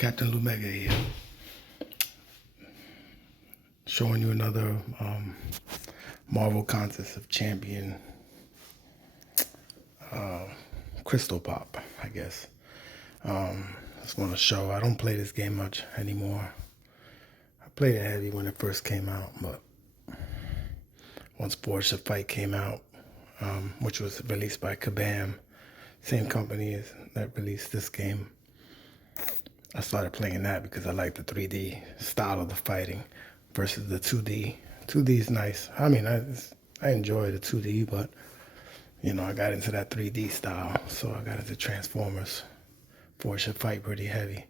Captain Lumega here, showing you another Marvel Contest of Champion Crystal Pop, I guess. Just want to show, I don't play this game much anymore. I played it heavy when it first came out, but once Forge the Fight came out, which was released by Kabam, same company as that released this game, I started playing that because I like the 3D style of the fighting versus the 2D. 2D is nice. I mean, I enjoy the 2D, but you know, I got into that 3D style, so I got into Transformers. Forge the Fight pretty heavy.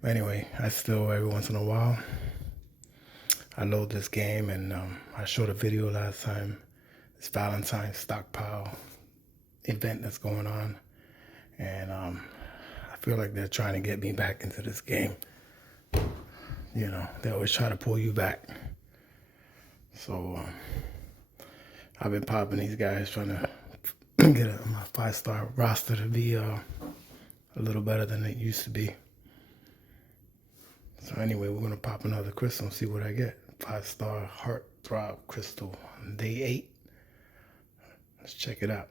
But anyway, I still, every once in a while, I load this game, and I showed a video last time, this Valentine's stockpile event that's going on, and I feel like they're trying to get me back into this game. You know, they always try to pull you back. So I've been popping these guys, trying to get my 5-star roster to be a little better than it used to be. So anyway, we're gonna pop another crystal and see what I get. 5-star Heartthrob crystal, day 8. Let's check it out.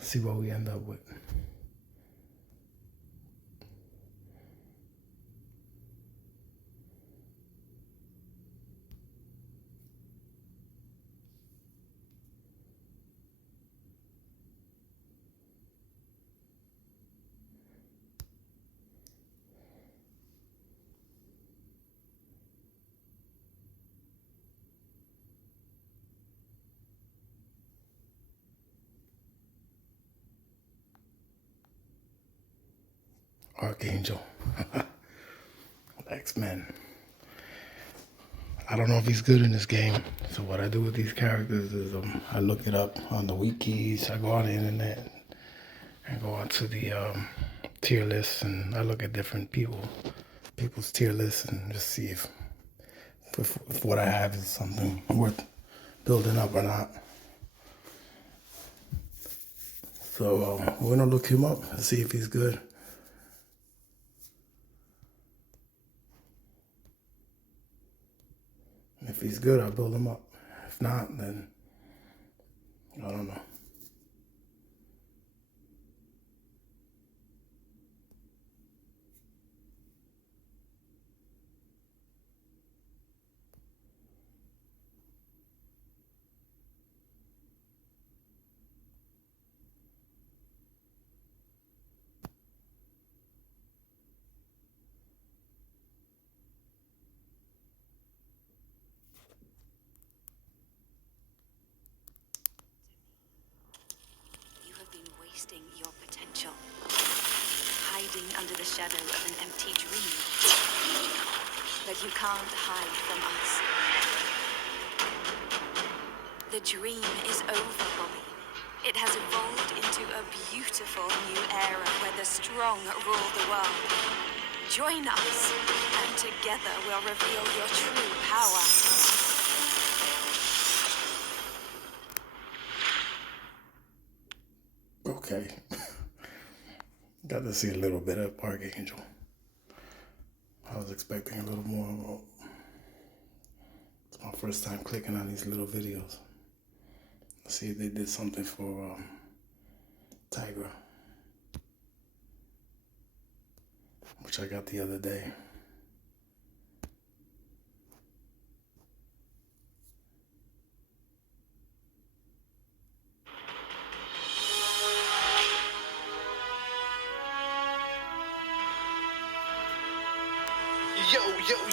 See what we end up with. Archangel. X-Men. I don't know if he's good in this game. So what I do with these characters is I look it up on the wikis. I go on the internet and go onto the tier lists, and I look at different people's tier lists, and just see if what I have is something worth building up or not. So we're gonna look him up and see if he's good. If he's good, I'll build him up. If not, then I don't know. Wasting your potential, hiding under the shadow of an empty dream. But you can't hide from us. The dream is over, Bobby. It has evolved into a beautiful new era where the strong rule the world. Join us, and together we'll reveal your true power. Okay. Got to see a little bit of Archangel. I was expecting a little more. It's my first time clicking on these little videos. Let's see if they did something for Tigra, which I got the other day.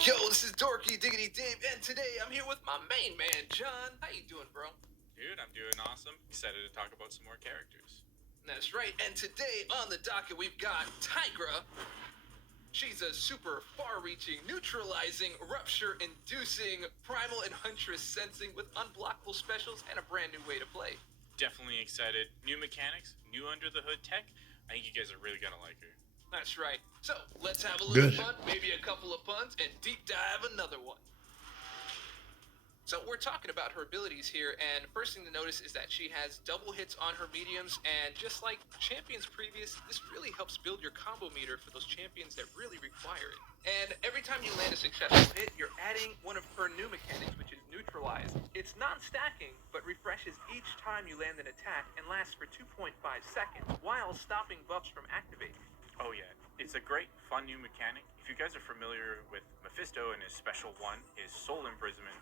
Yo, this is Dorky Diggity Dave, and today I'm here with my main man, John. How you doing, bro? Dude, I'm doing awesome. Excited to talk about some more characters. That's right, and today on the docket we've got Tigra, She's a super far-reaching, neutralizing, rupture-inducing, primal and huntress sensing with unblockable specials and a brand new way to play. Definitely excited. New mechanics, new under the hood tech. I think you guys are really gonna like her. That's right. So, let's have a little Good. fun, maybe a couple of puns, and deep dive another one. So we're talking about her abilities here, and first thing to notice is that she has double hits on her mediums, and just like champions previous, this really helps build your combo meter for those champions that really require it. And every time you land a successful hit, you're adding one of her new mechanics, which is Neutralize. It's non-stacking, but refreshes each time you land an attack and lasts for 2.5 seconds, while stopping buffs from activating. Oh yeah, it's a great, fun new mechanic. If you guys are familiar with Mephisto and his special one, his soul imprisonment,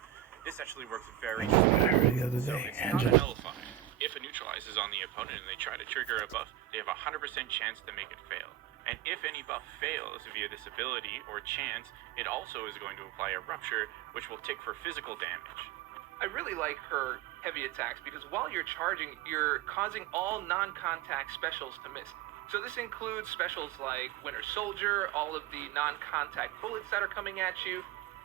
this actually works very I heard the other So day. it's not Angela. nullified. If a neutralize is on the opponent and they try to trigger a buff, they have a 100% chance to make it fail. And if any buff fails via this ability or chance, it also is going to apply a rupture, which will tick for physical damage. I really like her heavy attacks because while you're charging, you're causing all non-contact specials to miss. So this includes specials like Winter Soldier, all of the non-contact bullets that are coming at you,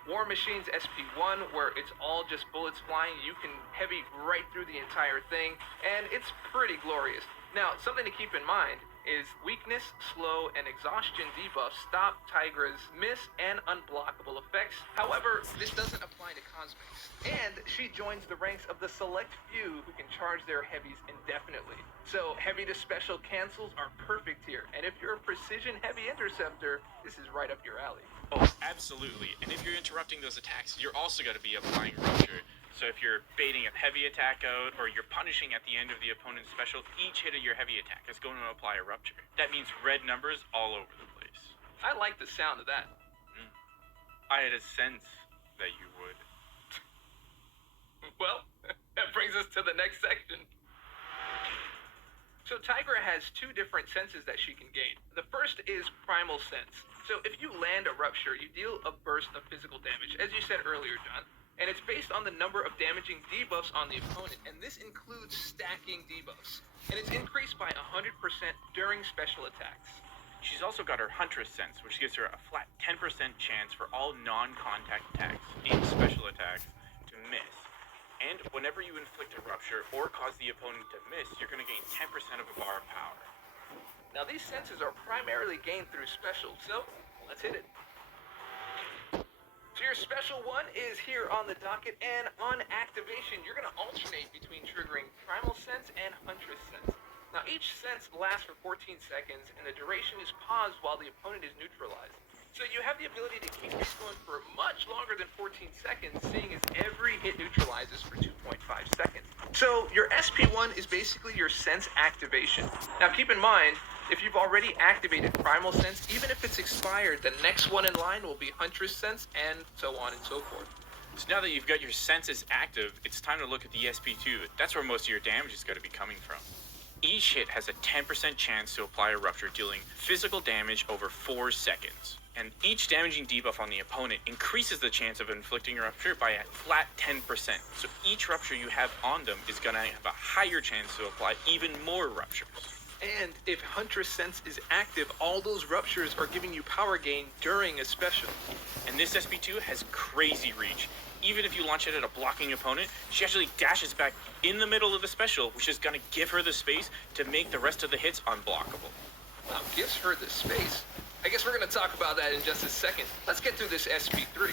War Machine's SP1, where it's all just bullets flying. You can heavy right through the entire thing, and it's pretty glorious. Now, something to keep in mind is weakness, slow, and exhaustion debuffs stop Tigra's miss and unblockable effects. However, this doesn't apply to Cosmics. And she joins the ranks of the select few who can charge their heavies indefinitely. So heavy to special cancels are perfect here. And if you're a precision heavy interceptor, this is right up your alley. Oh, absolutely. And if you're interrupting those attacks, you're also going to be applying rupture. So if you're baiting a heavy attack out, or you're punishing at the end of the opponent's special, each hit of your heavy attack is going to apply a rupture. That means red numbers all over the place. I like the sound of that. I had a sense that you would. Well, that brings us to the next section. So Tigra has two different senses that she can gain. The first is Primal Sense. So if you land a rupture, you deal a burst of physical damage, as you said earlier, John. And it's based on the number of damaging debuffs on the opponent, and this includes stacking debuffs. And it's increased by 100% during special attacks. She's also got her Huntress sense, which gives her a flat 10% chance for all non-contact attacks and special attacks to miss. And whenever you inflict a rupture or cause the opponent to miss, you're going to gain 10% of a bar of power. Now these senses are primarily gained through specials, so let's hit it. So your special one is here on the docket, and on activation, you're going to alternate between triggering Primal Sense and Huntress Sense. Now each sense lasts for 14 seconds, and the duration is paused while the opponent is neutralized. So you have the ability to keep these going for much longer than 14 seconds, seeing as every hit neutralizes for 2.5 seconds. So your SP1 is basically your sense activation. Now keep in mind, if you've already activated Primal Sense, even if it's expired, the next one in line will be Huntress Sense, and so on and so forth. So now that you've got your senses active, it's time to look at the SP2. That's where most of your damage is going to be coming from. Each hit has a 10% chance to apply a rupture, dealing physical damage over 4 seconds. And each damaging debuff on the opponent increases the chance of inflicting a rupture by a flat 10%. So each rupture you have on them is going to have a higher chance to apply even more ruptures. And if Huntress Sense is active, all those ruptures are giving you power gain during a special. And this SP2 has crazy reach. Even if you launch it at a blocking opponent, she actually dashes back in the middle of the special, which is going to give her the space to make the rest of the hits unblockable. Wow, gives her the space. I guess we're going to talk about that in just a second. Let's get through this SP3.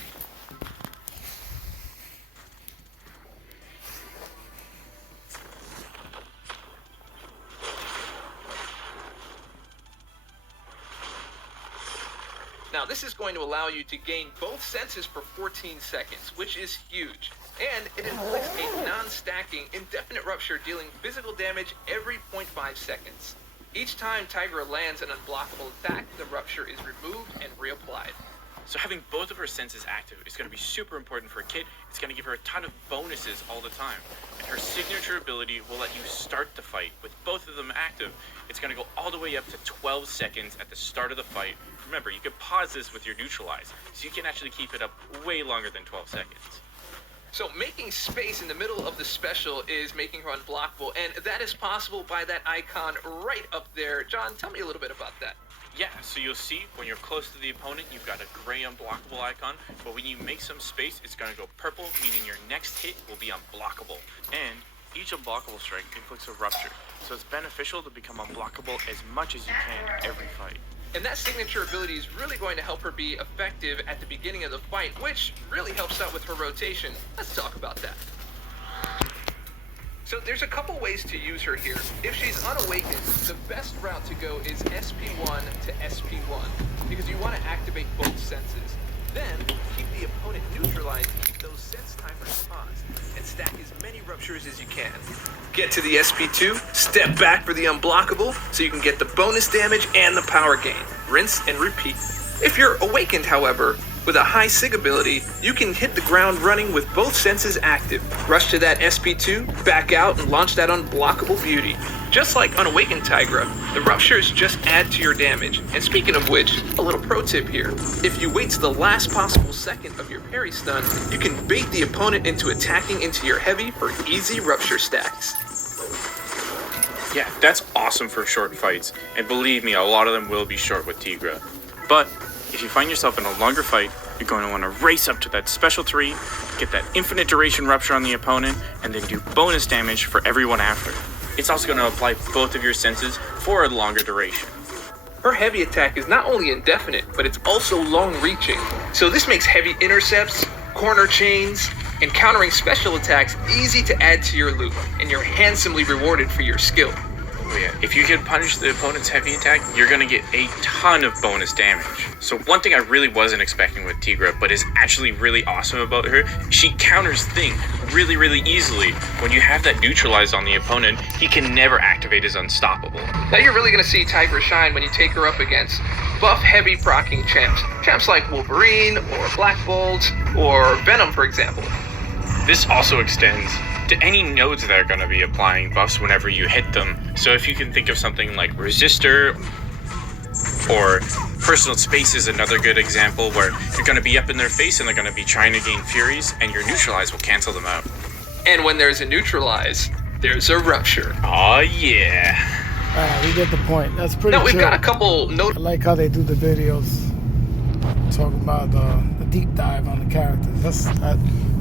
Now, this is going to allow you to gain both senses for 14 seconds, which is huge. And it inflicts a non-stacking, indefinite rupture dealing physical damage every 0.5 seconds. Each time Tigra lands an unblockable attack, the rupture is removed and reapplied. So having both of her senses active is going to be super important for a Kit. It's going to give her a ton of bonuses all the time. And her signature ability will let you start the fight. With both of them active, it's going to go all the way up to 12 seconds at the start of the fight. Remember, you can pause this with your neutralize, so you can actually keep it up way longer than 12 seconds. So making space in the middle of the special is making her unblockable, and that is possible by that icon right up there. John, tell me a little bit about that. Yeah, so you'll see when you're close to the opponent, you've got a gray unblockable icon, but when you make some space, it's going to go purple, meaning your next hit will be unblockable. And each unblockable strike inflicts a rupture, so it's beneficial to become unblockable as much as you can every fight. And that signature ability is really going to help her be effective at the beginning of the fight, which really helps out with her rotation. Let's talk about that. So there's a couple ways to use her here. If she's unawakened, the best route to go is SP1 to SP1, because you want to activate both senses. Then, keep the opponent neutralized to keep those sense timers paused, and stack as many ruptures as you can. Get to the SP2, step back for the unblockable, so you can get the bonus damage and the power gain. Rinse and repeat. If you're awakened, however, with a high SIG ability, you can hit the ground running with both senses active. Rush to that SP2, back out, and launch that unblockable beauty. Just like Unawakened Tigra, the ruptures just add to your damage. And speaking of which, a little pro tip here. If you wait to the last possible second of your parry stun, you can bait the opponent into attacking into your heavy for easy rupture stacks. Yeah, that's awesome for short fights, and believe me, a lot of them will be short with Tigra. But if you find yourself in a longer fight, you're going to want to race up to that special 3, get that infinite duration rupture on the opponent, and then do bonus damage for everyone after. It's also going to apply both of your senses for a longer duration. Her heavy attack is not only indefinite, but it's also long-reaching. So this makes heavy intercepts, corner chains, and countering special attacks easy to add to your loot, and you're handsomely rewarded for your skill. Oh yeah, if you can punish the opponent's heavy attack, you're going to get a ton of bonus damage. So one thing I really wasn't expecting with Tigra, but is actually really awesome about her, she counters Thing really, really easily. When you have that neutralized on the opponent, he can never activate as unstoppable. Now you're really going to see Tigra shine when you take her up against buff heavy proccing champs. Champs like Wolverine, or Black Bolt, or Venom, for example. This also extends to any nodes that are going to be applying buffs whenever you hit them. So if you can think of something like Resistor, or Personal Space is another good example where you're going to be up in their face and they're going to be trying to gain Furies, and your Neutralize will cancel them out. And when there's a Neutralize, there's a Rupture. Oh yeah. We get the point. That's pretty Now we've chill. got a couple I like how they do the videos talking about the deep dive on the characters.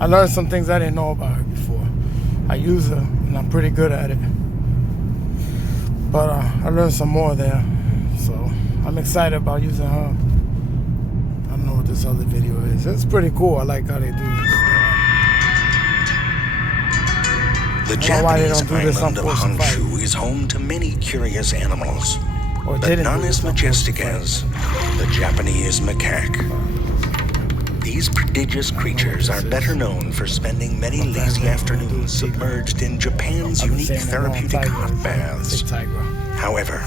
I learned some things I didn't know about her before. I use her and I'm pretty good at it, but I learned some more there, so I'm excited about using her. I don't know what this other video is. It's pretty cool. I like how they do this. The Japanese island of Honshu is home to many curious animals, but none as majestic as the Japanese macaque. These prodigious creatures are better known for spending many lazy afternoons submerged in Japan's unique therapeutic hot baths. However,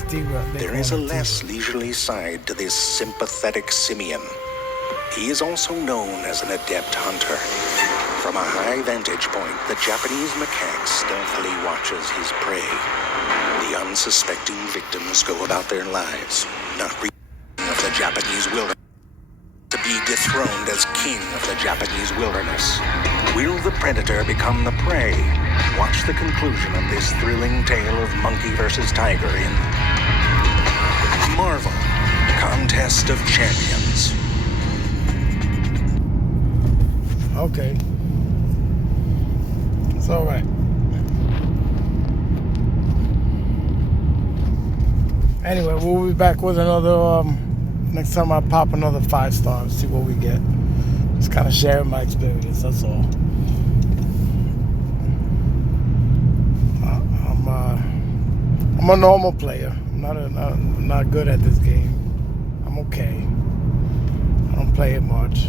there is a less leisurely side to this sympathetic simian. He is also known as an adept hunter. From a high vantage point, the Japanese macaque stealthily watches his prey. The unsuspecting victims go about their lives, not of the Japanese wilderness. To be dethroned as king of the Japanese wilderness. Will the predator become the prey? Watch the conclusion of this thrilling tale of monkey versus tiger in Marvel Contest of Champions. Okay. It's all right. Anyway, we'll be back with another, next time I pop another 5 stars, see what we get. Just kind of sharing my experience, that's all. I'm a normal player. I'm not good at this game. I'm okay. I don't play it much,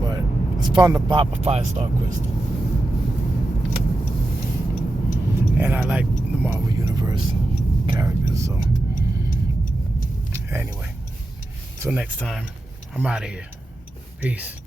but it's fun to pop a 5-star crystal. And I like the Marvel Universe characters, so anyway. Till next time, I'm out of here. Peace.